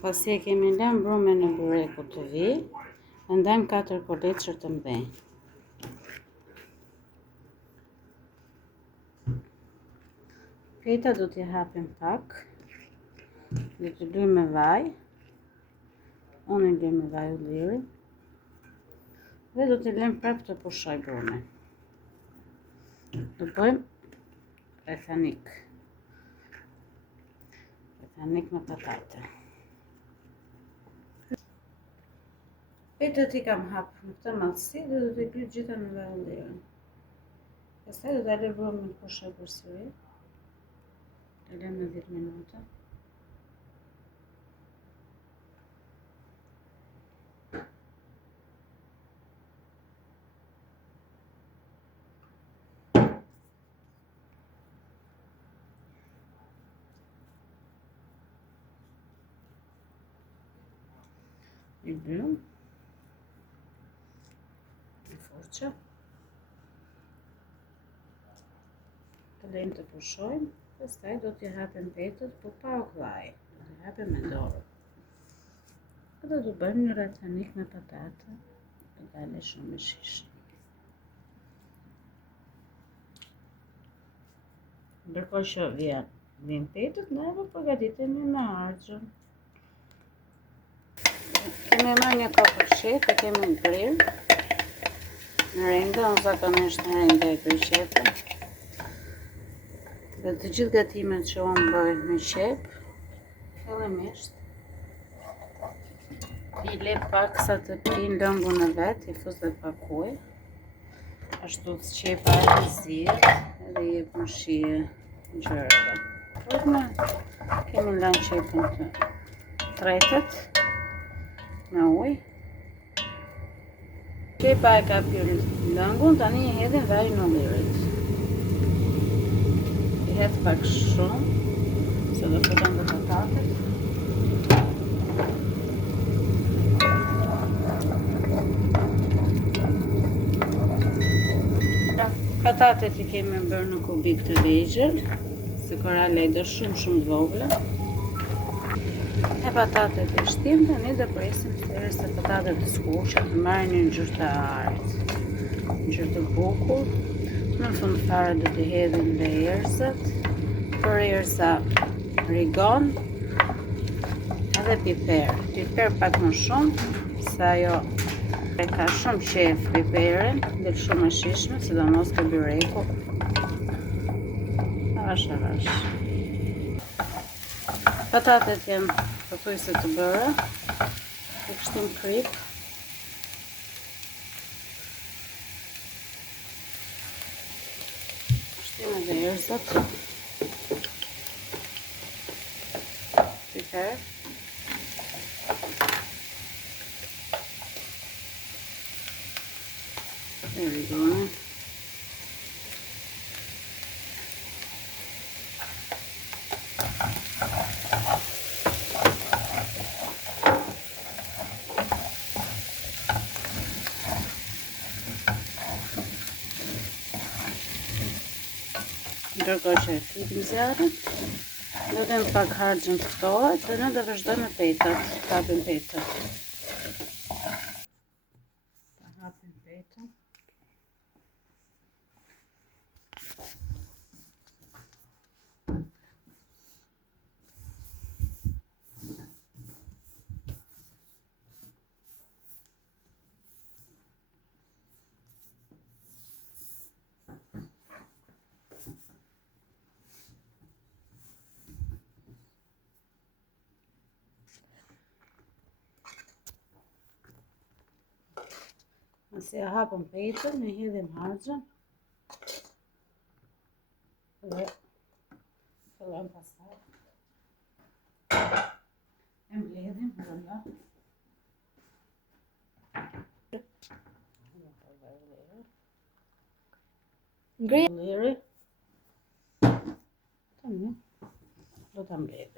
Pasi e kemi lënë brumin në byreku të vi, e ndajmë 4 korlicër të mdhenj. Peta do t'i hapim pak, do t'i luj me vaj, unë i luj me vaj ulliri, dhe do t'i lëmë prap të pushoj brumin. Do bëjmë rrethanik me patate. Petët i kam hapë në këtë madhësi dhe do t'i luj gjitha me vaj ulliri. Pastaj do t'a lë brumin të pushoj përsëri. E lëm në 10 minuta. I lëm në forçë. Të lejmë të pushojmë. Pastaj do t'i hapim petët, po pa u vaj. Do t'i hapim me dorë. Edhe do bëjmë një rrethanik me patate. Do dalë shumë e shishtë. Ndërkohë që vijnë petët, ne përgatitemi me harxhën. Kemi marrë një kopër qepë, e kemi ngrirë në rende, unë zakonisht në rende e kryqepë. Dhe të gjithë gatimet që unë bëj me qepë, fillimisht i le pak sa të pinë lëngun e vetë, i fus dhe pak ujë. Ashtu të qepa e zirë edhe i jep më shije gjërave. Përme kemi lënë qepin të tretet me ujë. Qepa e ka pirë lëngun, tani i hedhin vajin ullirit. I hedh pak shumë, se do futen dhe patatet. Patatet i kemi bërë në kubik të vegjël, se korale do shumë të vogla. E patatet i shtim, tani do presim derisa patatet të skuqen, të marrin një ngjyrë të artë, ngjyrë të bukur. Në fund fare do t'i hedhim dhe erëzat, për erëza rigon edhe piper. Piper pak më shumë, se ajo e ka shumë qef piperin, dhe shumë e shishme, sidomos ke byreku. Avash. Patatet janë pothuajse të bëra, i kështim krip. Kështim edhe erëzat. Piper. There we go. Ndërkohë që e fikim zjarrin, do të më pak harxhën të ftohet dhe ne do vazhdojmë me petët. Hapim petët. Hapim petën. Nëse e hapëm petën, ne hedhim harxhën dhe fillojmë pastaj e mbledhim rrëlla. Ulliri. Tani do ta mbledhim.